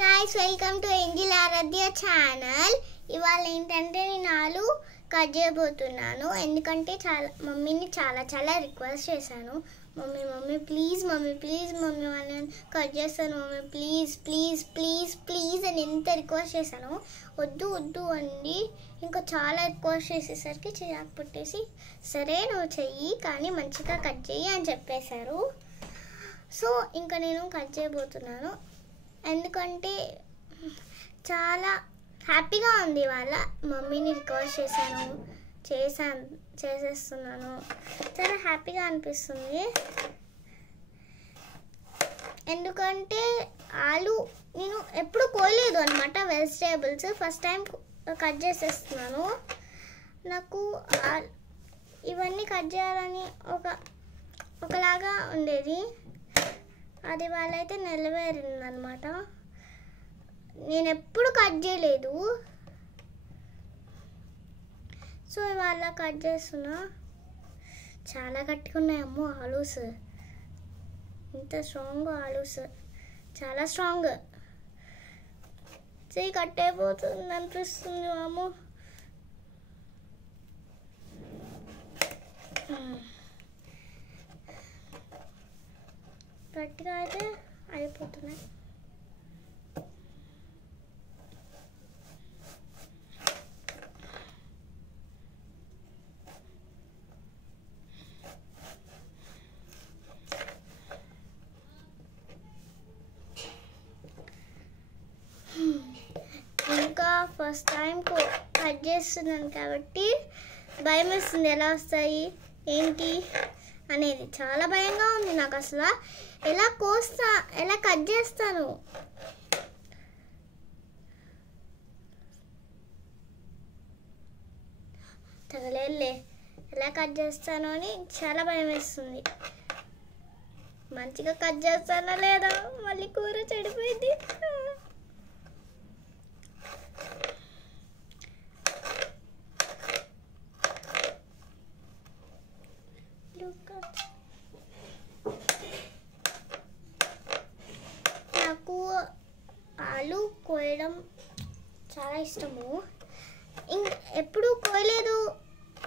guys, welcome to Angel Aradhya channel. ఇవాళ ఏంటంటే నేను ఆలు కట్ చేయబోతున్నాను. ఎందుకంటే మమ్మీని చాలా రిక్వెస్ట్ చేశాను. మమ్మీ ప్లీజ్ మమ్మీ వాళ్ళని కట్ చేస్తాను మమ్మీ ప్లీజ్ అని ఎంత రిక్వెస్ట్ చేశాను. వద్దు అండి. ఇంకా చాలా రిక్వెస్ట్ చేసేసరికి చిరాకు పుట్టేసి సరే నువ్వు చెయ్యి కానీ మంచిగా కట్ చెయ్యి అని చెప్పేశారు. సో ఇంకా నేను కట్ చేయబోతున్నాను. ఎందుకంటే చాలా హ్యాపీగా ఉంది. వాళ్ళ మమ్మీని రిక్వెస్ట్ చేసేస్తున్నాను. చాలా హ్యాపీగా అనిపిస్తుంది. ఎందుకంటే ఆలు నేను ఎప్పుడు కోయలేదు అనమాట. వెజిటేబుల్స్ ఫస్ట్ టైం కట్ చేసేస్తున్నాను. నాకు ఇవన్నీ కట్ చేయాలని ఒకలాగా ఉండేది. అది వాళ్ళైతే నెరవేరిందనమాట. నేను ఎప్పుడు కట్ చేయలేదు. సో ఇవాళ కట్ చేస్తున్నా. చాలా గట్టిగా ఉన్నాయి అమ్మో ఆలూస్. ఇంత స్ట్రాంగ్ ఆలూస్, చాలా స్ట్రాంగ్. చెయ్యి కట్ అయిపోతుంది అనిపిస్తుంది అమ్మో. గట్టిగా అయితే అయిపోతున్నాయి. ఇంకా ఫస్ట్ టైం కట్ చేస్తున్నాను కాబట్టి భయం వేస్తుంది. ఎలా వస్తాయి ఏంటి అనేది చాలా భయంగా ఉంది నాకు. అసలు ఎలా కట్ చేస్తాను. తగలేలే ఎలా కట్ చేస్తాను అని చాలా భయం వేస్తుంది. మంచిగా కట్ చేస్తానా లేదా మళ్ళీ కూర చెడిపోయింది. నాకు ఆలు కోయడం చాలా ఇష్టము. ఎప్పుడు కోయలేదు,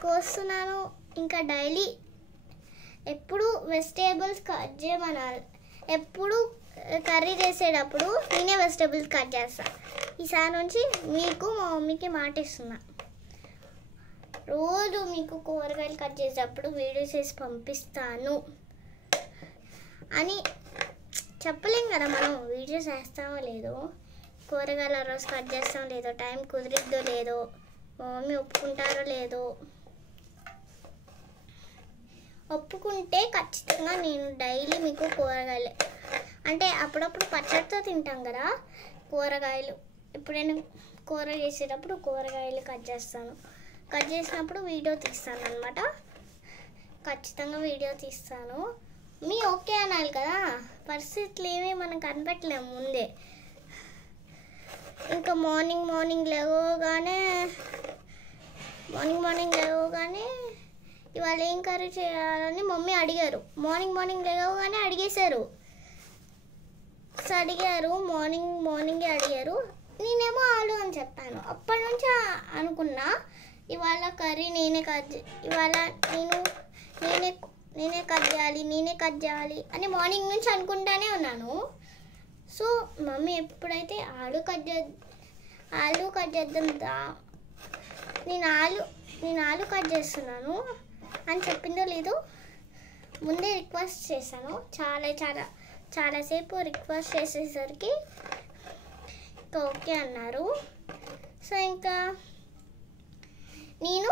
కోస్తున్నాను. ఇంకా డైలీ ఎప్పుడు వెజిటేబుల్స్ కట్ చేయమన్నారు. ఎప్పుడు కర్రీ చేసేటప్పుడు నేనే వెజిటేబుల్స్ కట్ చేస్తాను. ఈసారి నుంచి మీకు మా మమ్మీకి మాట ఇస్తున్నా. రోజు మీకు కూరగాయలు కట్ చేసేటప్పుడు వీడియో చేసి పంపిస్తాను అని చెప్పలేం కదా మనం. వీడియో చేస్తామో లేదో, కూరగాయలు ఆ రోజు కట్ చేస్తామో లేదో, టైం కుదిరిద్దో లేదో, మా మమ్మీ ఒప్పుకుంటారో లేదో. ఒప్పుకుంటే ఖచ్చితంగా నేను డైలీ మీకు కూరగాయలు అంటే అప్పుడప్పుడు పచ్చడితో తింటాం కదా కూరగాయలు. ఎప్పుడైనా కూర చేసేటప్పుడు కూరగాయలు కట్ చేస్తాను. కట్ చేసినప్పుడు వీడియో తీస్తాను అనమాట. ఖచ్చితంగా వీడియో తీస్తాను. మీ ఓకే అనాలి కదా. పరిస్థితులు ఏమీ మనం కనిపెట్టలేము ముందే. ఇంకా మార్నింగ్ లేవగానే ఇవాళ ఏం కర్రీ చేయాలని మమ్మీ అడిగారు. మార్నింగ్ లేవగానే అడిగేశారు. మార్నింగే అడిగారు. నేనేమో ఆలు అని చెప్పాను. అప్పటి నుంచి అనుకున్నా ఇవాళ కర్రీ నేనే కట్ చేయాలి అని మార్నింగ్ నుంచి అనుకుంటానే ఉన్నాను. సో మమ్మీ ఎప్పుడైతే ఆలు కట్ చేద్దాం నేను ఆలు కట్ చేస్తున్నాను అని చెప్పిందో లేదో ముందే రిక్వెస్ట్ చేశాను. చాలాసేపు రిక్వెస్ట్ చేసేసరికి ఇంకా ఓకే అన్నారు. సో ఇంకా నేను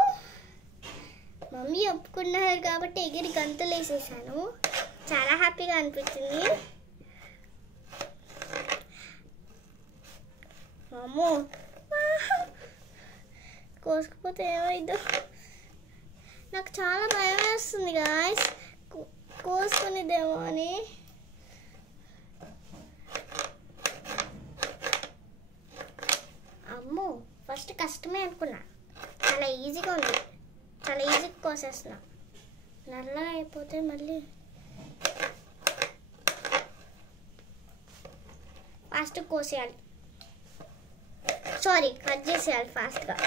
మమ్మీ ఒప్పుకున్నారు కాబట్టి ఎగిరి గంతులు వేసేసాను. చాలా హ్యాపీగా అనిపించింది. అమ్మో కోసుకుపోతే ఏమైందో నాకు చాలా భయం వేస్తుంది గాయ్స్. కోసుకునేదేమో అని. అమ్మో ఫస్ట్ కష్టమే అనుకున్నా. చాలా ఈజీగా ఉంది. చాలా ఈజీగా కోసేస్తున్నా. నల్లగా అయిపోతే మళ్ళీ ఫాస్ట్ కోసేయాలి. సారీ, కట్ చేసేయాలి ఫాస్ట్గా.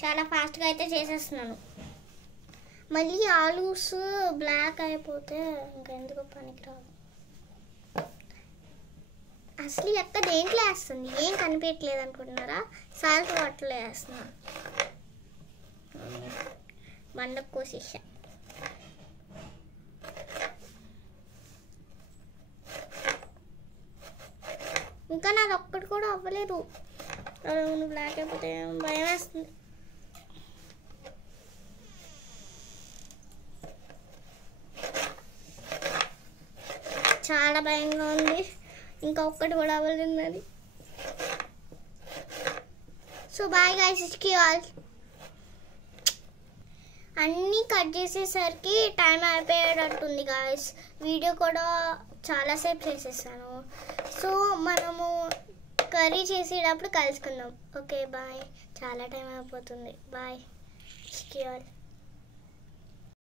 చాలా ఫాస్ట్గా అయితే చేసేస్తున్నాను. మళ్ళీ ఆలూస్ బ్లాక్ అయిపోతే ఇంకెందుకు పనికిరాదు. అసలు అక్క దేంట్లో వేస్తుంది, ఏం కనిపించట్లేదు అనుకుంటున్నారా? సాల్ట్ వాటర్లో వేస్తున్నాను. బండకు కోసేసా. ఇంకా నాది ఒక్కటి కూడా అవ్వలేదు. బ్లాక్ అయిపోతే భయం వేస్తుంది. చాలా భయంగా ఉంది. ఇంకా ఒక్కటి కూడా అవ్వలేదు అది. So bye guys, it's all. అన్నీ కట్ చేసేసరికి టైం అయిపోయేటట్టుంది గాయస్. వీడియో కూడా చాలాసేపు చేసేసాను. సో మనము కర్రీ చేసేటప్పుడు కలుసుకుందాం. Okay bye. చాలా టైం అయిపోతుంది. Bye, it's all.